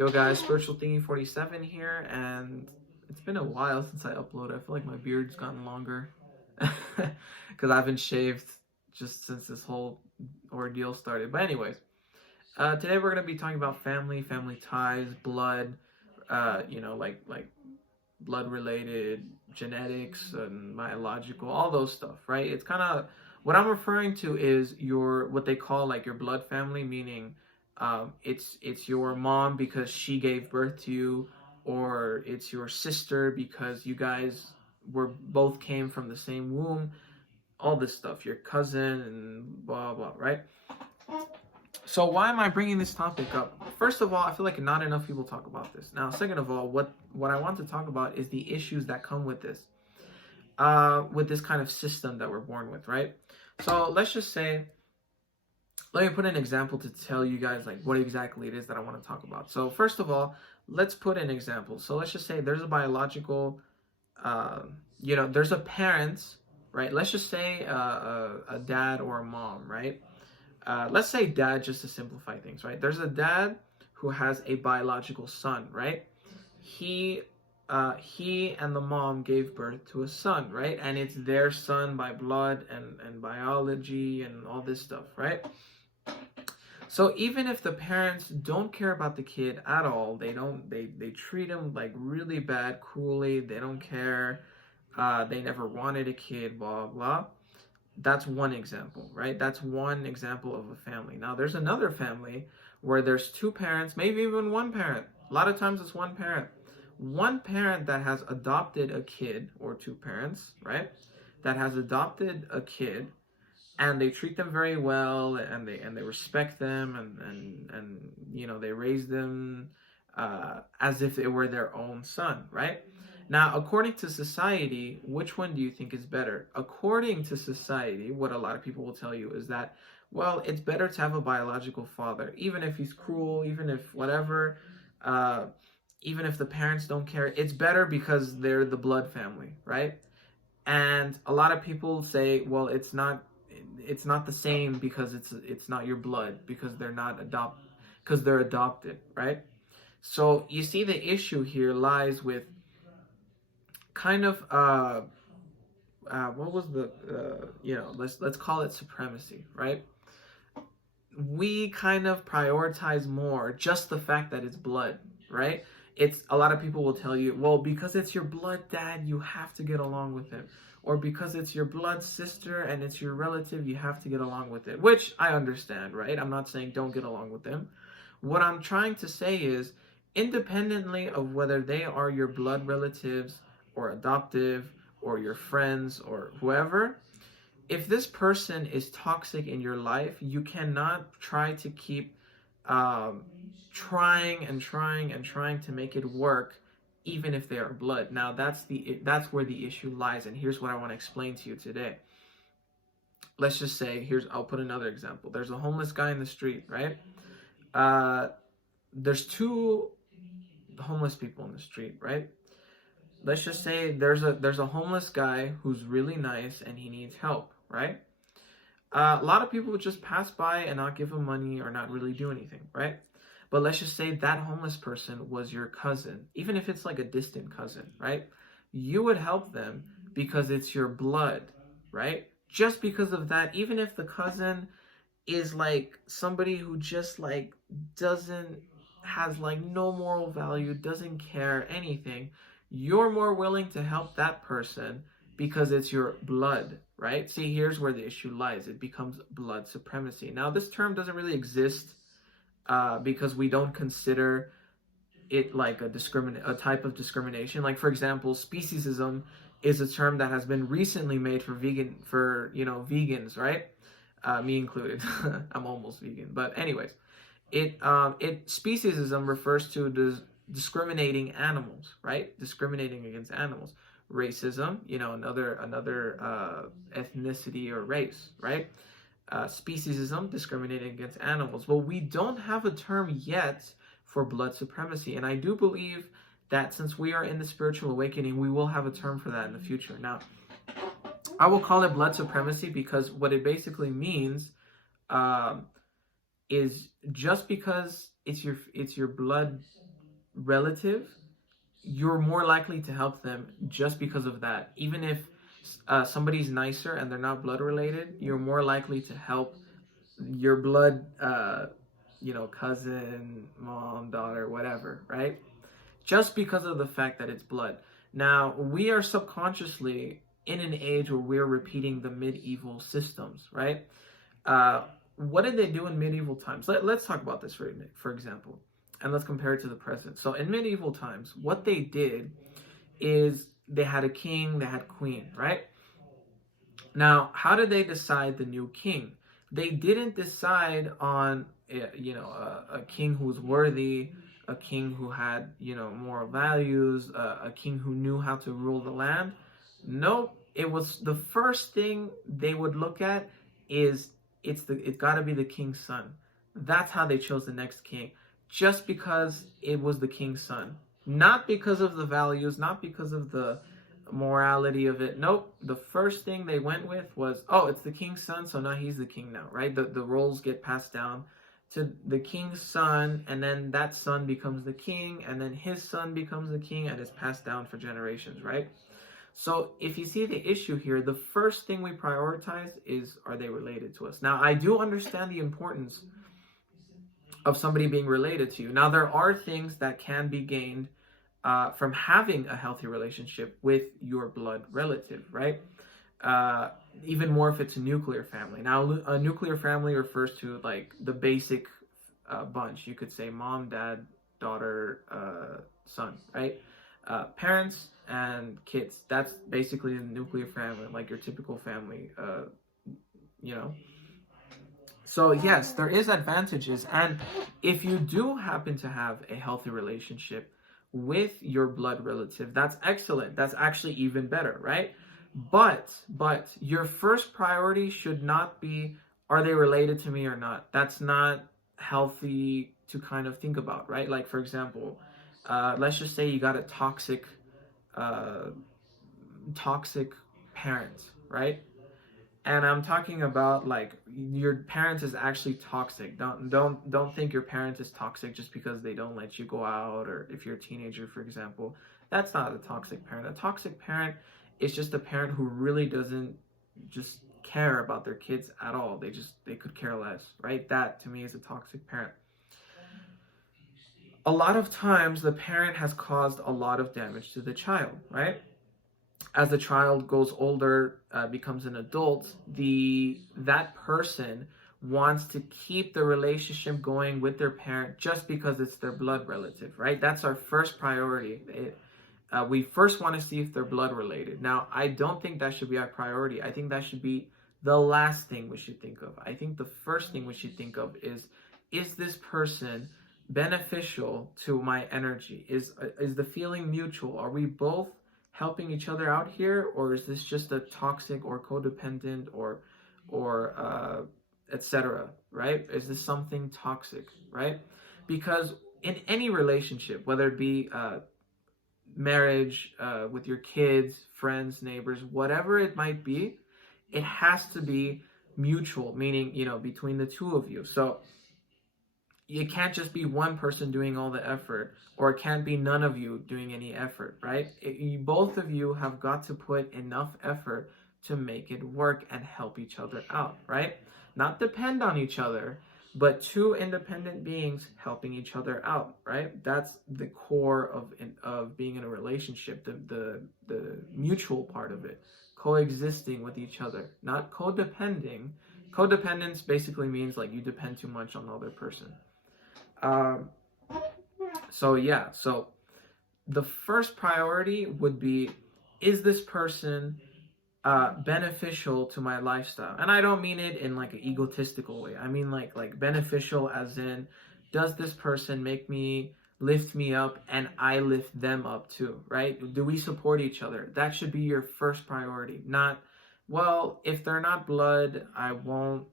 Yo guys, Spiritual Thingy 47 here, and it's been a while since I uploaded. I feel like my beard's gotten longer because I haven't shaved just since this whole ordeal started. But anyways, today we're gonna be talking about family, family ties, blood, like blood related genetics and biological, all those stuff, right? It's kind of what I'm referring to is your what they call like your blood family, meaning it's your mom because she gave birth to you, or it's your sister because you guys were both came from the same womb, all this stuff, your cousin and blah blah, right? So why am I bringing this topic up? First of all, I feel like not enough people talk about this. Now, second of all, what I want to talk about is the issues that come with this kind of system that we're born with, right? So let's just say, let me put an example to tell you guys like what exactly it is that I want to talk about. So first of all, let's put an example. So let's just say there's a biological, there's a parent, right? Let's just say a dad or a mom, right? Let's say dad, just to simplify things, right? There's a dad who has a biological son, right? He and the mom gave birth to a son, right? And it's their son by blood and biology and all this stuff, right? So even if the parents don't care about the kid at all, they treat him like really bad, cruelly, they don't care, they never wanted a kid, blah blah. That's one example, right? That's one example of a family. Now there's another family where there's two parents, maybe even one parent. A lot of times it's one parent. One parent that has adopted a kid, or two parents, right? That has adopted a kid, and they treat them very well, and they respect them, and they raise them as if it were their own son, right? Now, according to society, which one do you think is better? According to society, what a lot of people will tell you is that, well, it's better to have a biological father, even if he's cruel, even if whatever, even if the parents don't care. It's better because they're the blood family, right? And a lot of people say, well, it's not the same because it's not your blood, because they're adopted, right? So you see, the issue here lies with kind of what was the let's call it supremacy, right? We kind of prioritize more just the fact that it's blood, right? It's a lot of people will tell you, well, because it's your blood dad, you have to get along with him, or because it's your blood sister and it's your relative, you have to get along with it, which I understand, right? I'm not saying don't get along with them. What I'm trying to say is, independently of whether they are your blood relatives or adoptive or your friends or whoever, if this person is toxic in your life, you cannot try to keep trying to make it work, even if they are blood. Now that's where the issue lies, and here's what I want to explain to you today. Let's just say, I'll put another example. There's a homeless guy in the street, right? There's two homeless people in the street, right? Let's just say there's a homeless guy who's really nice and he needs help, right? A lot of people would just pass by and not give him money or not really do anything, right? But let's just say that homeless person was your cousin, even if it's like a distant cousin, right? You would help them because it's your blood, right? Just because of that, even if the cousin is like somebody who just like has like no moral value, doesn't care anything, you're more willing to help that person because it's your blood, right? See, here's where the issue lies. It becomes blood supremacy. Now, this term doesn't really exist because we don't consider it like a type of discrimination. Like, for example, speciesism is a term that has been recently made for vegans, right? Me included. I'm almost vegan, but anyways, speciesism refers to discriminating animals, right? Discriminating against animals. Racism, another ethnicity or race, right? Speciesism, discriminating against animals. Well, we don't have a term yet for blood supremacy, and I do believe that since we are in the spiritual awakening, we will have a term for that in the future. Now, I will call it blood supremacy because what it basically means is just because it's your blood relative, you're more likely to help them just because of that. Even if somebody's nicer and they're not blood related, you're more likely to help your blood, cousin, mom, daughter, whatever, right? Just because of the fact that it's blood. Now, we are subconsciously in an age where we're repeating the medieval systems, right? What did they do in medieval times? Let's talk about this for example, and let's compare it to the present. So in medieval times, what they did is they had a king, they had queen, right? Now, how did they decide the new king? They didn't decide on a king who was worthy, a king who had moral values, a king who knew how to rule the land. Nope. It was the first thing they would look at is it's got to be the king's son. That's how they chose the next king, just because it was the king's son, not because of the values, not because of the morality of it. Nope. The first thing they went with was, oh, it's the king's son, so now he's the king now, right? The roles get passed down to the king's son, and then that son becomes the king, and then his son becomes the king, and it's passed down for generations, right? So if you see the issue here, the first thing we prioritize is, are they related to us? Now, I do understand the importance of somebody being related to you. Now, there are things that can be gained from having a healthy relationship with your blood relative, right? Even more if it's a nuclear family. Now, a nuclear family refers to like the basic bunch. You could say mom, dad, daughter, son, right? Parents and kids. That's basically a nuclear family, like your typical family, So yes, there is advantages. And if you do happen to have a healthy relationship with your blood relative, that's excellent. That's actually even better, right? But your first priority should not be, are they related to me or not? That's not healthy to kind of think about, right? Like, for example, let's just say you got a toxic parent, right? And I'm talking about like your parent is actually toxic. Don't think your parent is toxic just because they don't let you go out, or if you're a teenager, for example. That's not a toxic parent. A toxic parent is just a parent who really doesn't just care about their kids at all. They could care less, right? That to me is a toxic parent. A lot of times the parent has caused a lot of damage to the child, right? As the child goes older, becomes an adult, that person wants to keep the relationship going with their parent just because it's their blood relative, right? That's our first priority. We first want to see if they're blood related. Now, I don't think that should be our priority. I think that should be the last thing we should think of. I think the first thing we should think of is this person beneficial to my energy? Is the feeling mutual? Are we both helping each other out here, or is this just a toxic or codependent or etc., right? Is this something toxic, right? Because in any relationship, whether it be marriage, with your kids, friends, neighbors, whatever it might be, it has to be mutual, meaning, between the two of you. So it can't just be one person doing all the effort, or it can't be none of you doing any effort, right? Both of you have got to put enough effort to make it work and help each other out, right? Not depend on each other, but two independent beings helping each other out, right? That's the core of being in a relationship, the mutual part of it, coexisting with each other, not codepending. Codependence basically means like you depend too much on the other person. So the first priority would be, is this person beneficial to my lifestyle? And I don't mean it in like an egotistical way. I mean like beneficial as in, does this person lift me up and I lift them up too, right? Do we support each other? That should be your first priority. Not, well, if they're not blood, I won't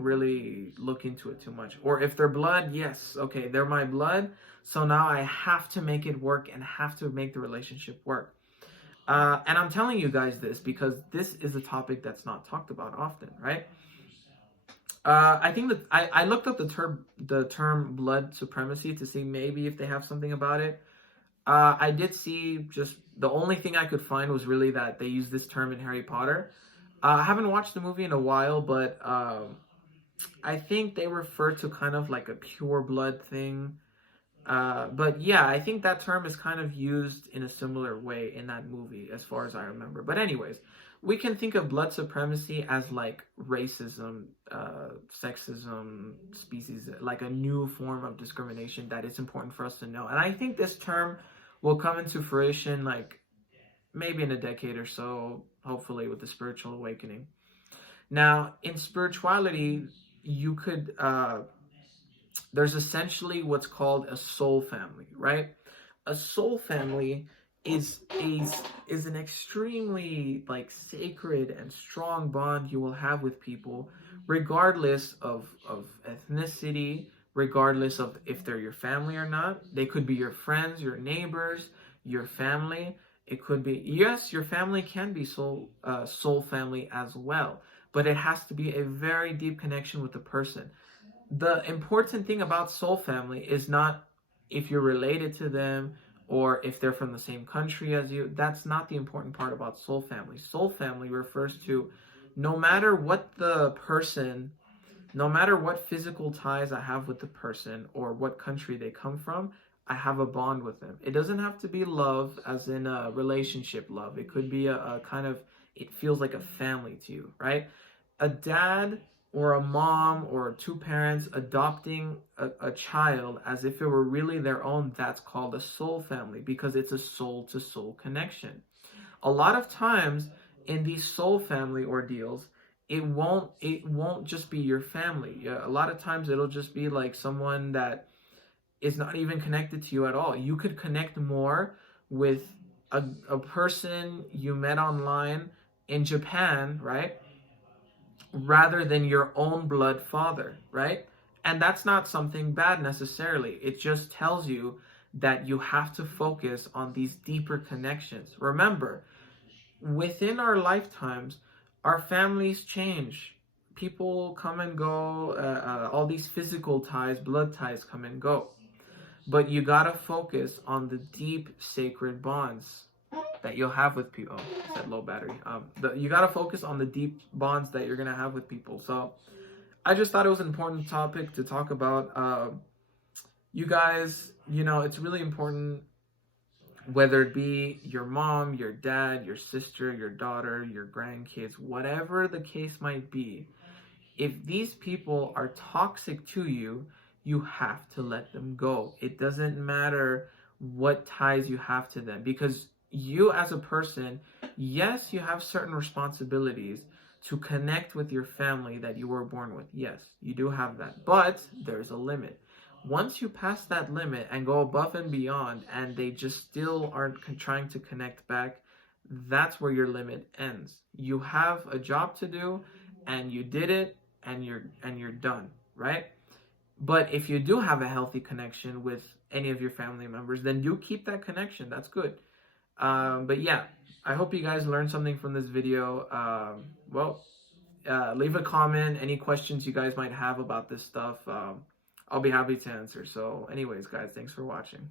really look into it too much. Or if they're blood, yes, okay, they're my blood, so now I have to make it work and have to make the relationship work. And I'm telling you guys this because this is a topic that's not talked about often, right? I think that I looked up the term blood supremacy to see maybe if they have something about it. I did see, just the only thing I could find was really that they use this term in Harry Potter. I haven't watched the movie in a while, but I think they refer to kind of like a pure blood thing. But yeah, I think that term is kind of used in a similar way in that movie, as far as I remember. But anyways, we can think of blood supremacy as like racism, sexism, species, like a new form of discrimination that is important for us to know. And I think this term will come into fruition like maybe in a decade or so, hopefully with the spiritual awakening. Now, in spirituality, you could there's essentially what's called a soul family, right? A soul family is an extremely like sacred and strong bond you will have with people, regardless of ethnicity, regardless of if they're your family or not. They could be your friends, your neighbors, your family. It could be, yes, your family can be soul family as well, but it has to be a very deep connection with the person. The important thing about soul family is not if you're related to them or if they're from the same country as you. That's not the important part about soul family. Soul family refers to no matter what the person, no matter what physical ties I have with the person or what country they come from, I have a bond with them. It doesn't have to be love as in a relationship love. It could be a kind of, it feels like a family to you, right? A dad or a mom or two parents adopting a child as if it were really their own, that's called a soul family because it's a soul to soul connection. A lot of times in these soul family ordeals, it won't just be your family. Yeah, a lot of times it'll just be like someone that is not even connected to you at all. You could connect more with a person you met online in Japan, right? Rather than your own blood father, right? And that's not something bad necessarily. It just tells you that you have to focus on these deeper connections. Remember, within our lifetimes, our families change. People come and go. All these physical ties, blood ties come and go. But you gotta focus on the deep sacred bonds that you'll have with people. Oh, I said low battery. You gotta focus on the deep bonds that you're gonna have with people. So I just thought it was an important topic to talk about. You guys, it's really important, whether it be your mom, your dad, your sister, your daughter, your grandkids, whatever the case might be. If these people are toxic to you, you have to let them go. It doesn't matter what ties you have to them, because you as a person, yes, you have certain responsibilities to connect with your family that you were born with. Yes, you do have that, but there's a limit. Once you pass that limit and go above and beyond, and they just still aren't trying to connect back, that's where your limit ends. You have a job to do, and you did it, and you're done, right? But if you do have a healthy connection with any of your family members, then you keep that connection. That's good. But yeah, I hope you guys learned something from this video. Leave a comment, any questions you guys might have about this stuff. I'll be happy to answer. So anyways, guys, thanks for watching.